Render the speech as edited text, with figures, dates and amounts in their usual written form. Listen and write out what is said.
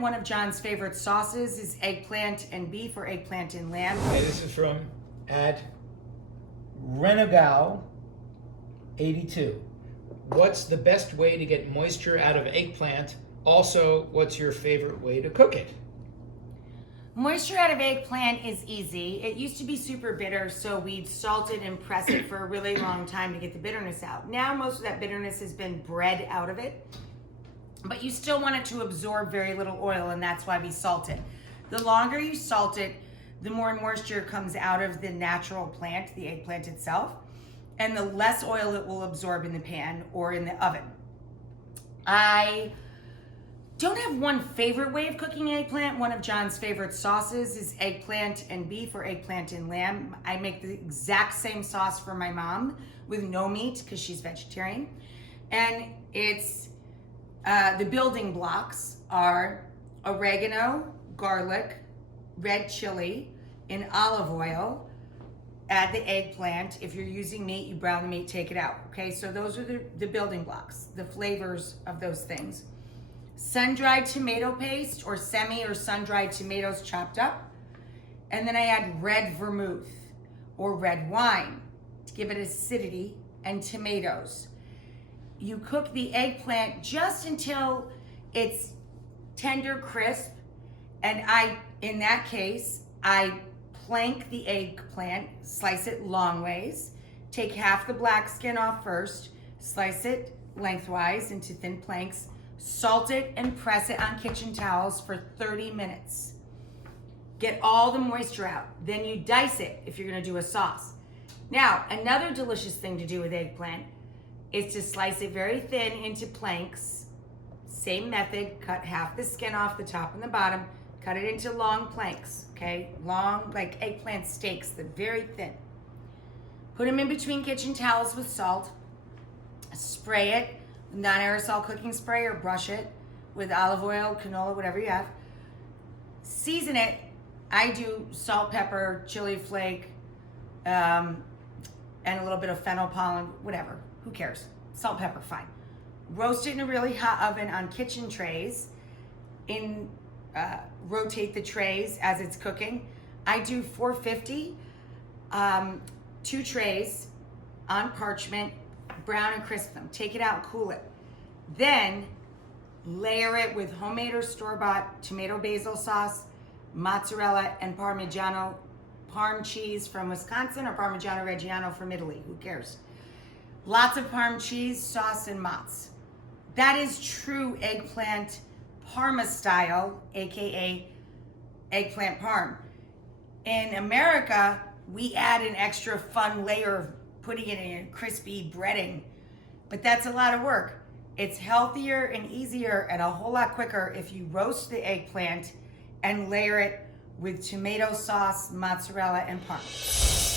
eggplant. One of John's favorite sauces is eggplant and beef or eggplant and lamb. Okay, this is from at Renegal 82. What's the best way to get moisture out of eggplant? Also, what's your favorite way to cook it? Moisture out of eggplant is easy. It used to be super bitter, so we'd salt it and press it for a really long time to get the bitterness out. Now most of that bitterness has been bred out of it, but you still want it to absorb very little oil, and that's why we salt it. The longer you salt it, the more moisture comes out of the natural plant, the eggplant itself, and the less oil it will absorb in the pan or in the oven. I don't have one favorite way of cooking eggplant. One of John's favorite sauces is eggplant and beef or eggplant and lamb. I make the exact same sauce for my mom with no meat because she's vegetarian. And it's, the building blocks are oregano, garlic, red chili, and olive oil. Add the eggplant. If you're using meat, you brown the meat, take it out. Okay, so those are the building blocks, the flavors of those things. Sun-dried tomato paste or semi or sun-dried tomatoes chopped up. And then I add red vermouth or red wine to give it acidity and tomatoes. You cook the eggplant just until it's tender, crisp. And in that case, I plank the eggplant, slice it long ways, take half the black skin off first, slice it lengthwise into thin planks, salt it and press it on kitchen towels for 30 minutes. Get all the moisture out. Then you dice it if you're gonna do a sauce. Now, another delicious thing to do with eggplant is to slice it very thin into planks. Same method, cut half the skin off the top and the bottom, cut it into long planks, okay? Long, like eggplant steaks, they're very thin. Put them in between kitchen towels with salt, spray it, non-aerosol cooking spray, or brush it with olive oil, canola, whatever you have. Season it. I do salt, pepper, chili flake, and a little bit of fennel pollen, whatever. Who cares? Salt, pepper, fine. Roast it in a really hot oven on kitchen trays. Rotate the trays as it's cooking. I do 450, 2 trays on parchment, brown and crisp them. Take it out and cool it. Then layer it with homemade or store-bought tomato basil sauce, mozzarella, and Parmigiano Parm cheese from Wisconsin or Parmigiano Reggiano from Italy. Who cares? Lots of Parm cheese, sauce, and mozz. That is true eggplant Parma style, aka eggplant parm. In America, we add an extra fun layer of putting it in a crispy breading, but that's a lot of work. It's healthier and easier and a whole lot quicker if you roast the eggplant and layer it with tomato sauce, mozzarella, and parm.